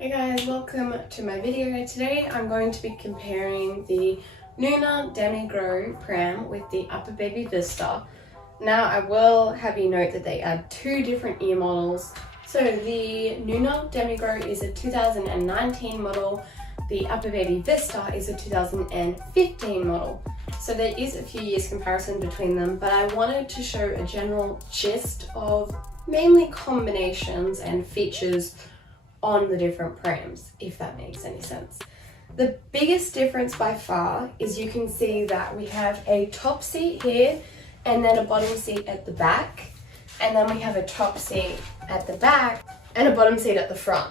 Hey guys, welcome to my video. Today I'm going to be comparing the Nuna DemiGrow pram with the UppaBaby Vista. Now I will have you note that they are two different ear models. So the Nuna DemiGrow is a 2019 model, the UppaBaby Vista is a 2015 model. So there is a few years comparison between them, but I wanted to show a general gist of mainly combinations and features on the different prams, if that makes any sense. The biggest difference by far is you can see that we have a top seat here and then a bottom seat at the back, and then we have a top seat at the back and a bottom seat at the front.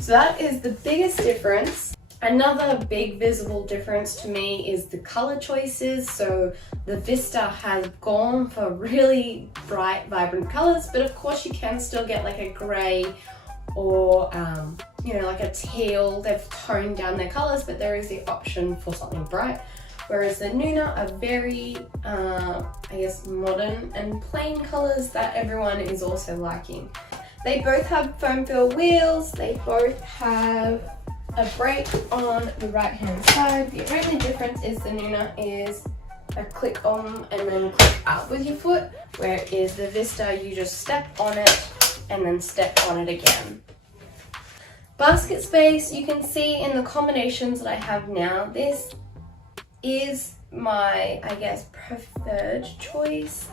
So that is the biggest difference. Another big visible difference to me is the color choices. So the Vista has gone for really bright, vibrant colors, but of course you can still get like a gray or like a teal. They've toned down their colors, but there is the option for something bright. Whereas the Nuna are very, I guess, modern and plain colors that everyone is also liking. They both have foam fill wheels. They both have a brake on the right hand side. The only difference is the Nuna is a click on and then click out with your foot, whereas the Vista you just step on it and then step on it again. Basket space, you can see in the combinations that I have now, this is my, I guess, preferred choice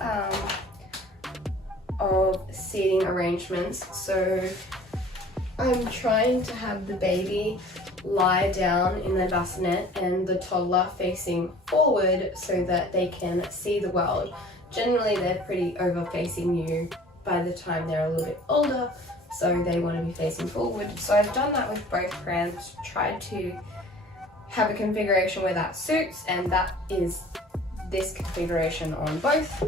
of seating arrangements. So I'm trying to have the baby lie down in their bassinet and the toddler facing forward so that they can see the world. Generally they're pretty over facing you by the time they're a little bit older, so they want to be facing forward. So I've done that with both prams, tried to have a configuration where that suits, and that is this configuration on both.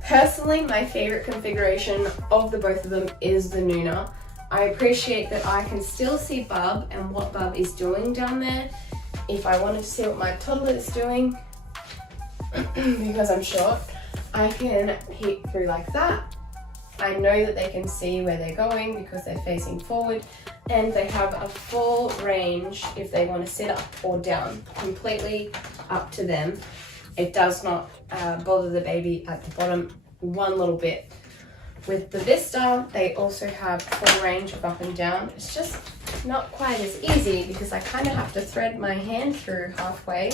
Personally, my favorite configuration of the both of them is the Nuna. I appreciate that I can still see Bub and what Bub is doing down there. If I wanted to see what my toddler is doing, because I'm short, I can peek through like that. I know that they can see where they're going because they're facing forward, and they have a full range if they want to sit up or down, completely up to them. It does not bother the baby at the bottom one little bit. With the Vista, they also have full range of up and down. It's just not quite as easy because I kind of have to thread my hand through halfway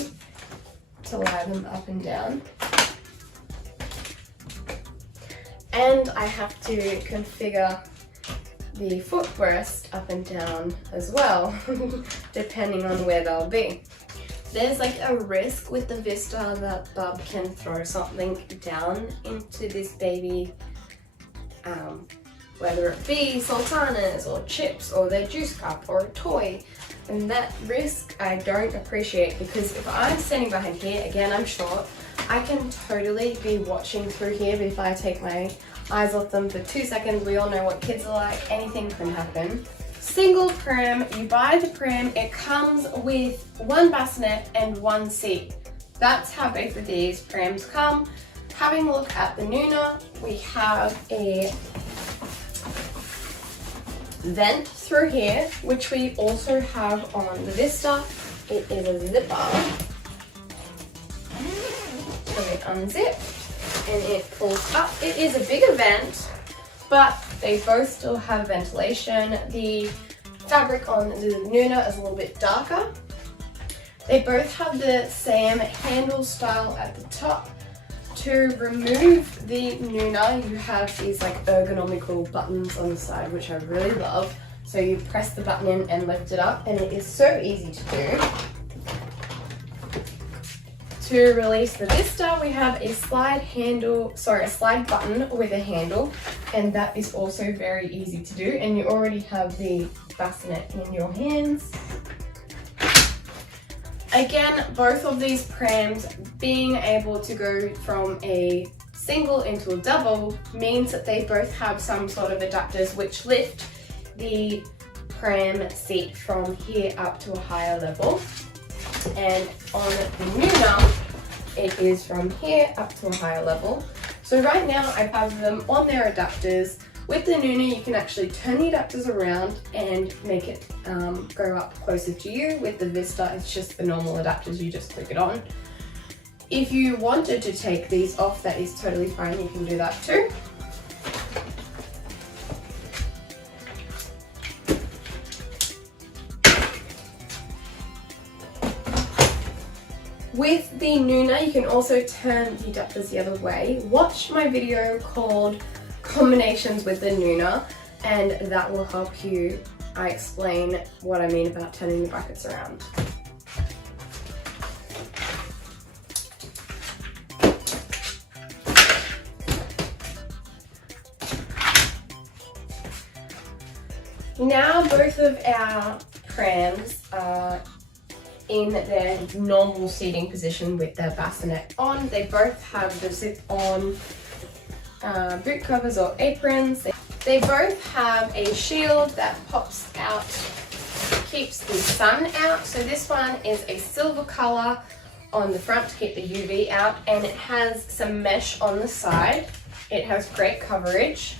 to lie them up and down. And I have to configure the footrest up and down as well, depending on where they'll be. There's like a risk with the Vista that Bub can throw something down into this baby, whether it be sultanas or chips or their juice cup or a toy. And that risk I don't appreciate, because if I'm standing behind here, again I'm short, I can totally be watching through here, but if I take my eyes off them for 2 seconds, we all know what kids are like, anything can happen. Single pram, you buy the pram, it comes with one bassinet and one seat. That's how both of these prams come. Having a look at the Nuna, we have a vent through here, which we also have on the Vista. It is a zipper. So it unzips and it pulls up. It is a bigger vent, but they both still have ventilation. The fabric on the Nuna is a little bit darker. They both have the same handle style at the top. To remove the Nuna, you have these like ergonomical buttons on the side, which I really love. So you press the button in and lift it up, and it is so easy to do. To release the Vista, we have a slide button with a handle, and that is also very easy to do, and you already have the bassinet in your hands. Again, both of these prams being able to go from a single into a double means that they both have some sort of adapters which lift the pram seat from here up to a higher level. And on the Nuna, it is from here up to a higher level. So right now I have them on their adapters With the Nuna, you can actually turn the adapters around and make it go up closer to you. With the Vista, it's just the normal adapters, you just click it on. If you wanted to take these off, that is totally fine, you can do that too. With the Nuna, you can also turn the adapters the other way. Watch my video called Combinations with the Nuna, and that will help you. I explain what I mean about turning the brackets around. Now both of our prams are in their normal seating position with their bassinet on. They both have the zip-on boot covers or aprons. They both have a shield that pops out, keeps the sun out. So this one is a silver color on the front to keep the UV out, and it has some mesh on the side. It has great coverage.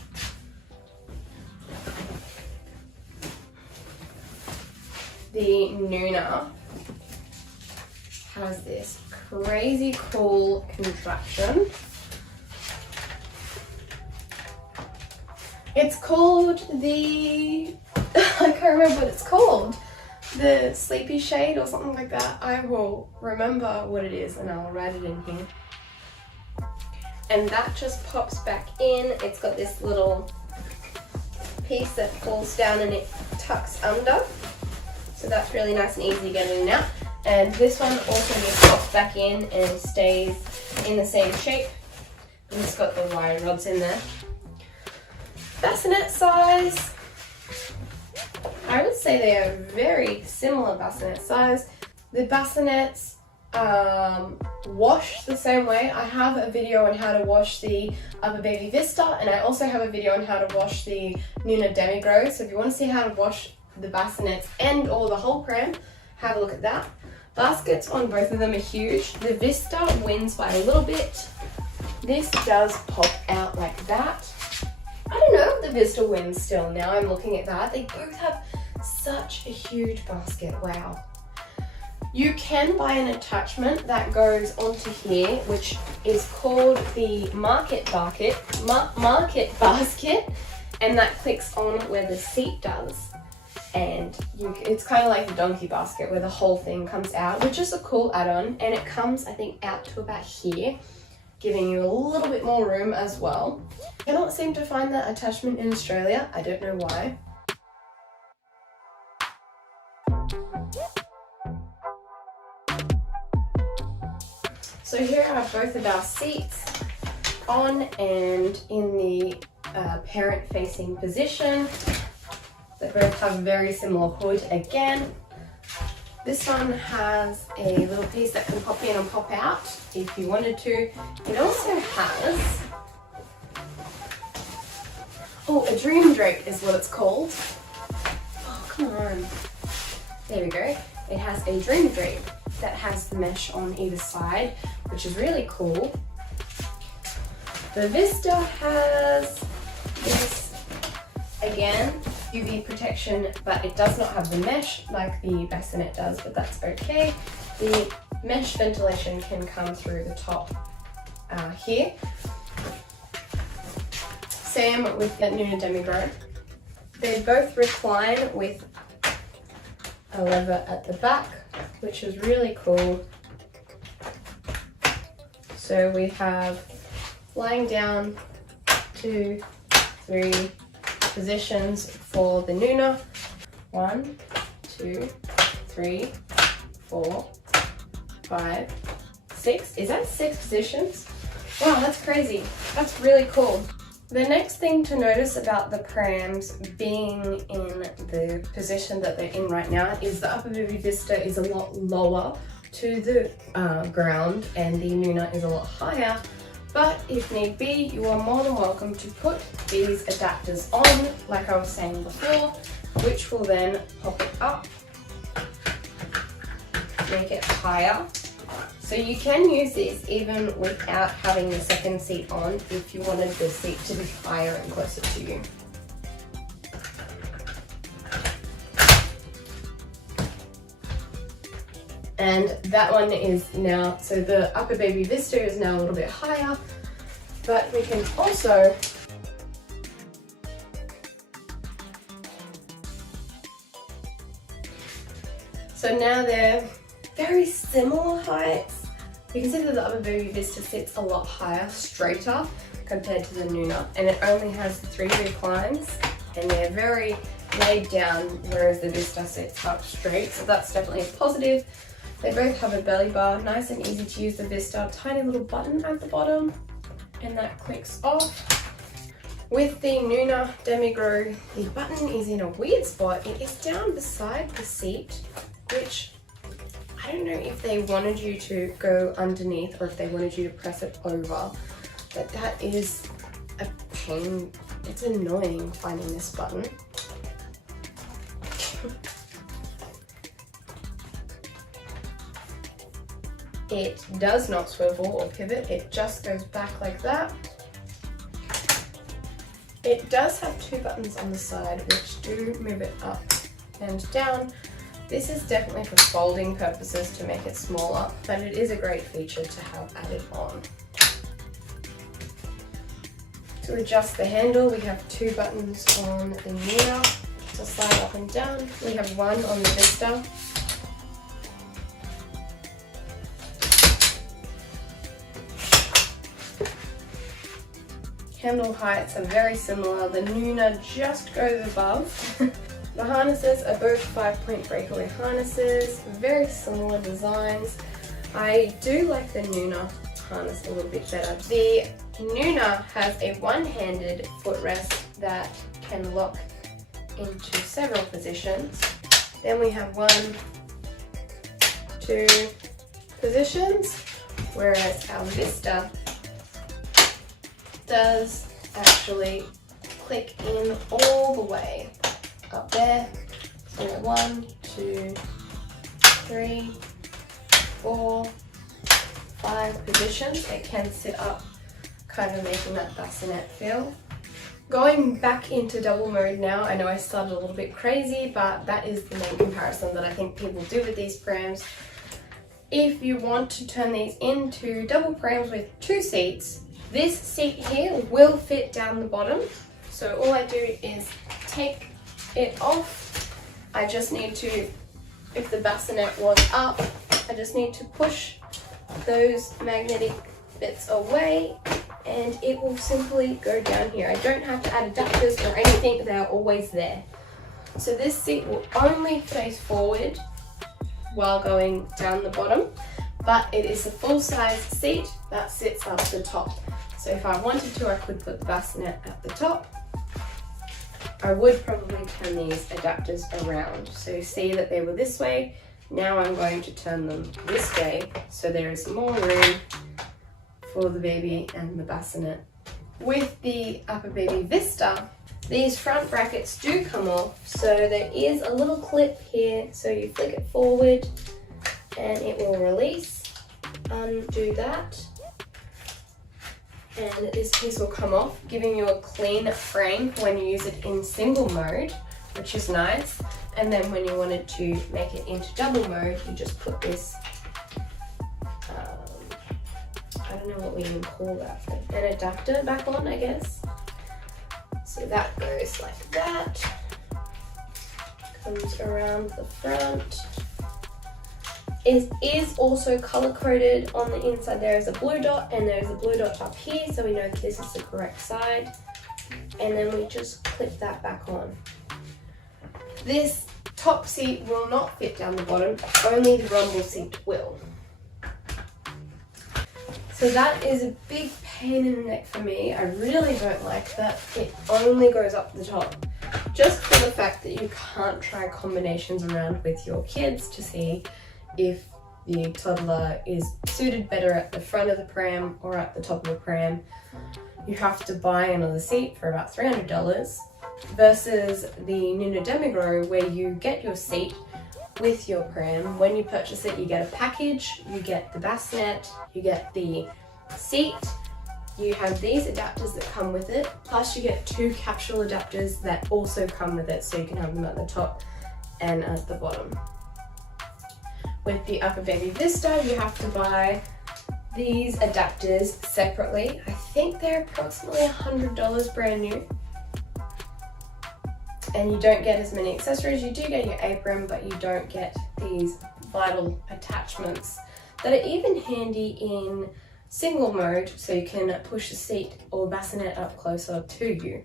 The Nuna has this crazy cool contraption. It's called the, I can't remember what it's called, the sleepy shade or something like that. I will remember what it is and I'll write it in here. And that just pops back in. It's got this little piece that falls down and it tucks under. So that's really nice and easy getting out. And this one also just pops back in and stays in the same shape. And it's got the wire rods in there. Bassinet size, I would say they are very similar bassinet size. The bassinets wash the same way. I have a video on how to wash the UppaBaby Vista, and I also have a video on how to wash the Nuna DemiGrow. So if you want to see how to wash the bassinets and or the whole pram, have a look at that. Baskets on both of them are huge. The Vista wins by a little bit. This does pop out like that. I don't know if the Vista wins still now I'm looking at that. They both have such a huge basket, wow. You can buy an attachment that goes onto here, which is called the market basket, and that clicks on where the seat does. And it's kind of like a donkey basket where the whole thing comes out, which is a cool add-on, and it comes, I think, out to about here, giving you a little bit more room as well. I cannot seem to find that attachment in Australia. I don't know why. So here are both of our seats on and in the parent-facing position. They both have a very similar hood again. This one has a little piece that can pop in and pop out if you wanted to. It also has, a dream drape is what it's called. Oh, come on. There we go. It has a dream drape that has the mesh on either side, which is really cool. The Vista has this, again, UV protection, but it does not have the mesh like the Bassinet does, but that's okay. The mesh ventilation can come through the top here. Same with the Nuna DemiGrow. They both recline with a lever at the back, which is really cool. So we have lying down 2, 3 positions for the Nuna. 1, 2, 3, 4, 5, 6. Is that 6 positions? Wow, that's crazy. That's really cool. The next thing to notice about the prams being in the position that they're in right now is the UppaBaby Vista is a lot lower to the ground and the Nuna is a lot higher. But if need be, you are more than welcome to put these adapters on, like I was saying before, which will then pop it up, make it higher, So you can use these even without having the second seat on if you wanted the seat to be higher and closer to you. And that one is now, so the UppaBaby Vista is now a little bit higher, but we can also so now they're very similar heights. You can see that the UppaBaby Vista sits a lot higher, straighter compared to the Nuna, and it only has 3 reclines, and they're very laid down, whereas the Vista sits up straight, so that's definitely a positive. They both have a belly bar, nice and easy to use the Vista, tiny little button at the bottom, and that clicks off. With the Nuna DemiGrow, the button is in a weird spot. It is down beside the seat, which I don't know if they wanted you to go underneath or if they wanted you to press it over, but that is a pain. It's annoying finding this button. It does not swivel or pivot, it just goes back like that. It does have 2 buttons on the side which do move it up and down. This is definitely for folding purposes to make it smaller, but it is a great feature to have added on. To adjust the handle, we have 2 buttons on the Nuna to slide up and down. We have 1 on the Vista. Handle heights are very similar. The Nuna just goes above. The harnesses are both 5-point breakaway harnesses, very similar designs. I do like the Nuna harness a little bit better. The Nuna has a one-handed footrest that can lock into several positions. Then we have 1, 2 positions, whereas our Vista does actually click in all the way up there. So 1, 2, 3, 4, 5 positions. It can sit up, kind of making that bassinet feel. Going back into double mode now, I know I started a little bit crazy, but that is the main comparison that I think people do with these prams. If you want to turn these into double prams with 2 seats, this seat here will fit down the bottom. So all I do is take it off. I just need to, if the bassinet was up, I just need to push those magnetic bits away and it will simply go down here. I don't have to add adapters or anything, they're always there. So this seat will only face forward while going down the bottom, but it is a full-size seat that sits up the top. So if I wanted to, I could put the bassinet at the top. I would probably turn these adapters around. So see that they were this way. Now I'm going to turn them this way so there is more room for the baby and the bassinet. With the UppaBaby Vista, these front brackets do come off. So there is a little clip here. So you flick it forward and it will release. Undo that. And this piece will come off, giving you a clean frame when you use it in single mode, which is nice. And then when you wanted to make it into double mode, you just put this, I don't know what we even call that, an adapter back on, I guess. So that goes like that, comes around the front. It is also color coded. On the inside there is a blue dot and there's a blue dot up here, so we know this is the correct side. And then we just clip that back on. This top seat will not fit down the bottom, only the rumble seat will. So that is a big pain in the neck for me. I really don't like that it only goes up the top. Just for the fact that you can't try combinations around with your kids to see if the toddler is suited better at the front of the pram or at the top of the pram. You have to buy another seat for about $300 versus the Nuna DemiGrow, where you get your seat with your pram. When you purchase it, you get a package, you get the bassinet, you get the seat, you have these adapters that come with it, plus you get 2 capsule adapters that also come with it, so you can have them at the top and at the bottom. With the UppaBaby Vista, you have to buy these adapters separately. I think they're approximately $100 brand new. And you don't get as many accessories. You do get your apron, but you don't get these vital attachments that are even handy in single mode, so you can push the seat or bassinet up closer to you.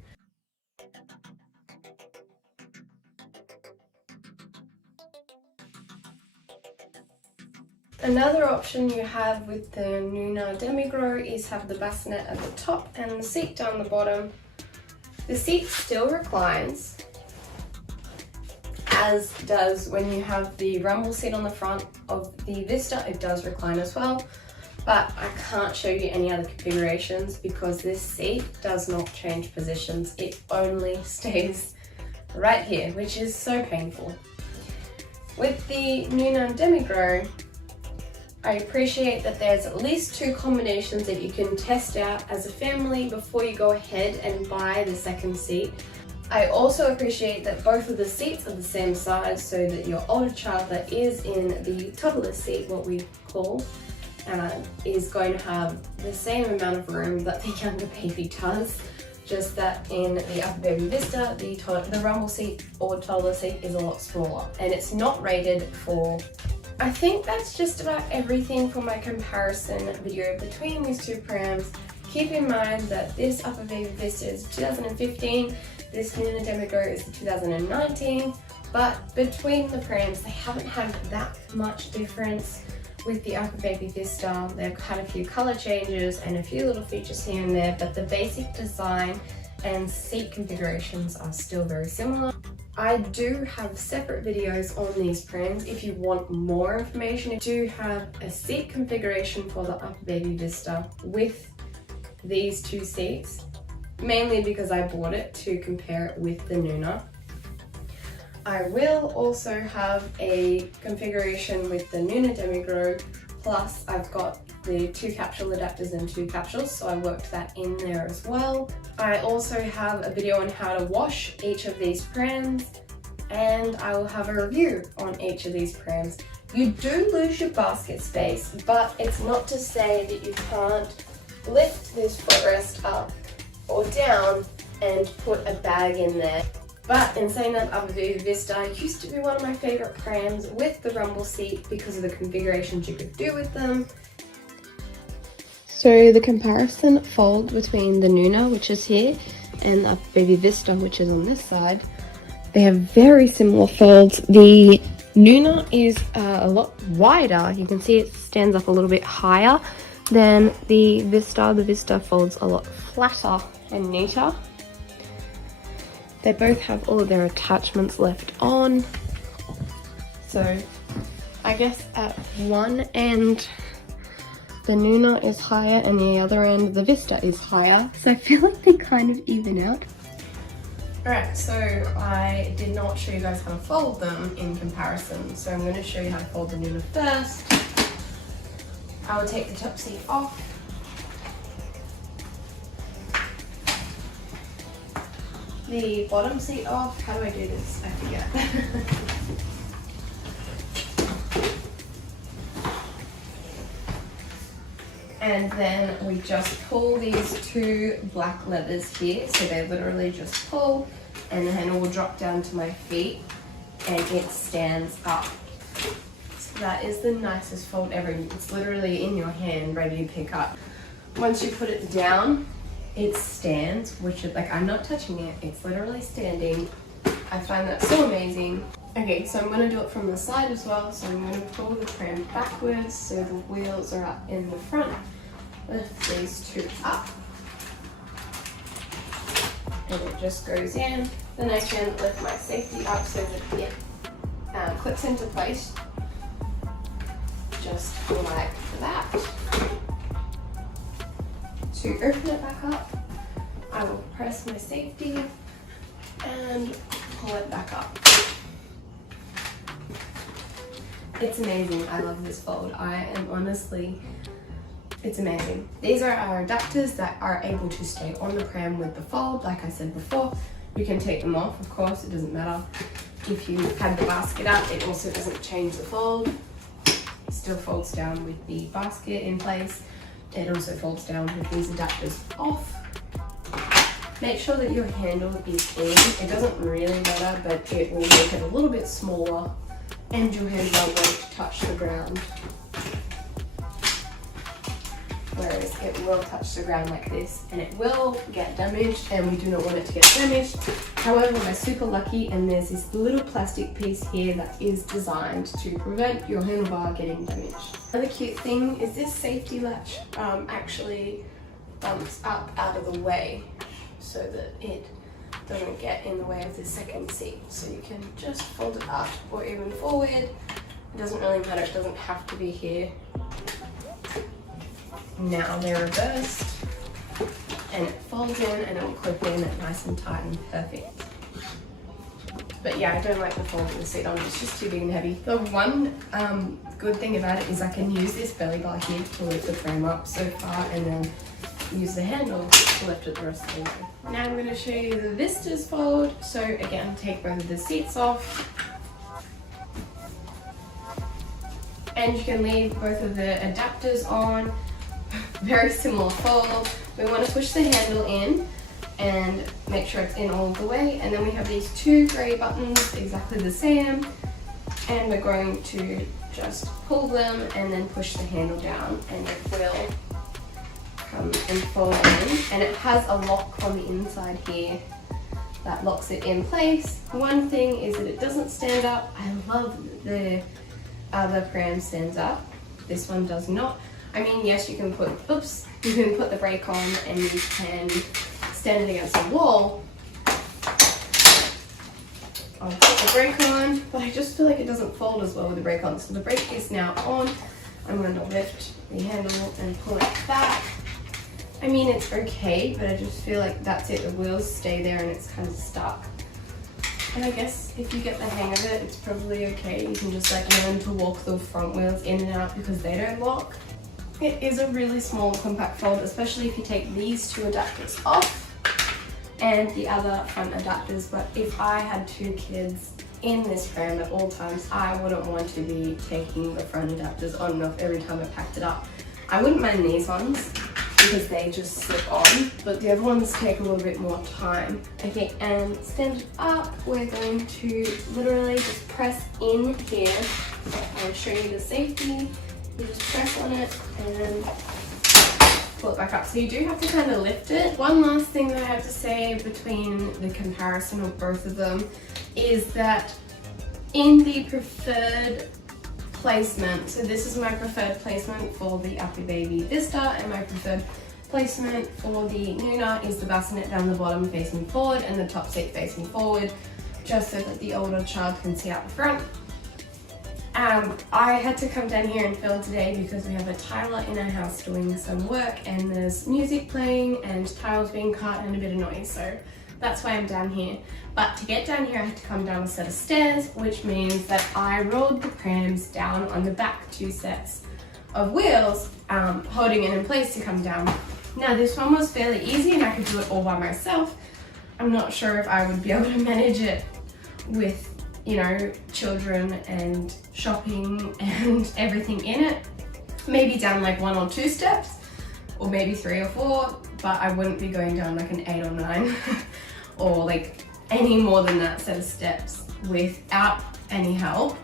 Another option you have with the Nuna DemiGrow is have the bassinet at the top and the seat down the bottom. The seat still reclines, as does when you have the rumble seat on the front of the Vista. It does recline as well, but I can't show you any other configurations because this seat does not change positions. It only stays right here, which is so painful. With the Nuna DemiGrow, I appreciate that there's at least 2 combinations that you can test out as a family before you go ahead and buy the second seat. I also appreciate that both of the seats are the same size, so that your older child that is in the toddler seat, what we call, is going to have the same amount of room that the younger baby does, just that in the UppaBaby Vista, the rumble seat or toddler seat is a lot smaller, and it's not rated for. I think that's just about everything for my comparison video between these 2 prams. Keep in mind that this UppaBaby Vista is 2015, this Nuna DemiGrow is 2019, but between the prams they haven't had that much difference. With the UppaBaby Vista, they've had a few color changes and a few little features here and there, but the basic design and seat configurations are still very similar. I do have separate videos on these prams if you want more information. I do have a seat configuration for the UppaBaby Vista with these 2 seats, mainly because I bought it to compare it with the Nuna. I will also have a configuration with the Nuna DemiGrow, plus I've got the 2 capsule adapters and 2 capsules, so I worked that in there as well. I also have a video on how to wash each of these prams, and I will have a review on each of these prams. You do lose your basket space, but it's not to say that you can't lift this footrest up or down and put a bag in there. But in saying that, UppaBaby Vista used to be one of my favorite prams with the rumble seat because of the configurations you could do with them. So the comparison fold between the Nuna, which is here, and the UppaBaby Vista, which is on this side, they have very similar folds. The Nuna is a lot wider. You can see it stands up a little bit higher than the Vista. The Vista folds a lot flatter and neater. They both have all of their attachments left on. So I guess at one end the Nuna is higher and the other end the Vista is higher. So I feel like they kind of even out. Alright, so I did not show you guys how to fold them in comparison. So I'm going to show you how to fold the Nuna first. I will take the top seat off. The bottom seat off. How do I do this? I forget. And then we just pull these 2 black levers here. So they literally just pull, and then it will drop down to my feet and it stands up. So that is the nicest fold ever. It's literally in your hand, ready to pick up. Once you put it down, it stands, which is like, I'm not touching it, it's literally standing. I find that so amazing. Okay, so I'm going to do it from the side as well. So I'm going to pull the pram backwards so the wheels are up in the front. Lift these 2 up. And it just goes in. Then I can lift my safety up so that it clips into place. Just like that. To open it back up, I will press my safety and pull it back up. It's amazing. I love this fold. It's amazing. These are our adapters that are able to stay on the pram with the fold. Like I said before, you can take them off, of course, it doesn't matter. If you had the basket up, it also doesn't change the fold. It still folds down with the basket in place. It also folds down with these adapters off. Make sure that your handle is in. It doesn't really matter, but it will make it a little bit smaller and your handle won't touch the ground. Whereas it will touch the ground like this and it will get damaged, and we do not want it to get damaged. However, we're super lucky and there's this little plastic piece here that is designed to prevent your handlebar getting damaged. Another cute thing is this safety latch actually bumps up out of the way so that it doesn't get in the way of the second seat. So you can just fold it up or even forward. It doesn't really matter, it doesn't have to be here. Now they're reversed and it folds in and it will clip in nice and tight and perfect. But yeah, I don't like the fold of the seat on, it's just too big and heavy. The one good thing about it is I can use this belly bar here to lift the frame up so far and then use the handle to lift it the rest of the way. Now I'm going to show you the Vista's fold. So again, take both of the seats off. And you can leave both of the adapters on. Very similar fold. We want to push the handle in and make sure it's in all the way, and then we have these two grey buttons exactly the same, and we're going to just pull them and then push the handle down and it will come and fold in, and it has a lock on the inside here that locks it in place. One thing is that it doesn't stand up. I love the other pram stands up. This one does not. I mean, yes, you can put the brake on and you can stand it against the wall. I'll put the brake on, but I just feel like it doesn't fold as well with the brake on. So the brake is now on. I'm going to lift the handle and pull it back. I mean, it's okay, but I just feel like that's it. The wheels stay there and it's kind of stuck. And I guess if you get the hang of it, it's probably okay. You can just like learn to walk the front wheels in and out because they don't lock. It is a really small compact fold, especially if you take these two adapters off and the other front adapters. But if I had two kids in this pram at all times, I wouldn't want to be taking the front adapters on and off every time I packed it up. I wouldn't mind these ones because they just slip on, but the other ones take a little bit more time. Okay, and stand it up, we're going to literally just press in here. I'll show you the safety. You just press on it and then pull it back up. So you do have to kind of lift it. One last thing that I have to say between the comparison of both of them is that in the preferred placement, so this is my preferred placement for the UppaBaby Vista, and my preferred placement for the Nuna is the bassinet down the bottom facing forward and the top seat facing forward, just so that the older child can see out the front. I had to come down here and film today because we have a tiler in our house doing some work and there's music playing and tiles being cut and a bit of noise, so that's why I'm down here. But to get down here I had to come down a set of stairs, which means that I rolled the prams down on the back two sets of wheels, holding it in place to come down. Now this one was fairly easy and I could do it all by myself. I'm not sure if I would be able to manage it with, you know, children and shopping and everything in it. Maybe down like 1 or 2 steps, or maybe 3 or 4, but I wouldn't be going down like an 8 or 9 or like any more than that set of steps without any help.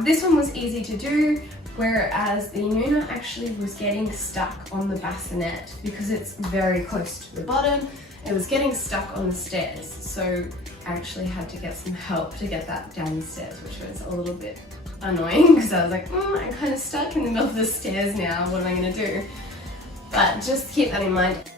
This one was easy to do, whereas the Nuna actually was getting stuck on the bassinet because it's very close to the bottom. It was getting stuck on the stairs, so I actually had to get some help to get that down the stairs, which was a little bit annoying because I was like, I'm kind of stuck in the middle of the stairs now, what am I going to do? But just keep that in mind.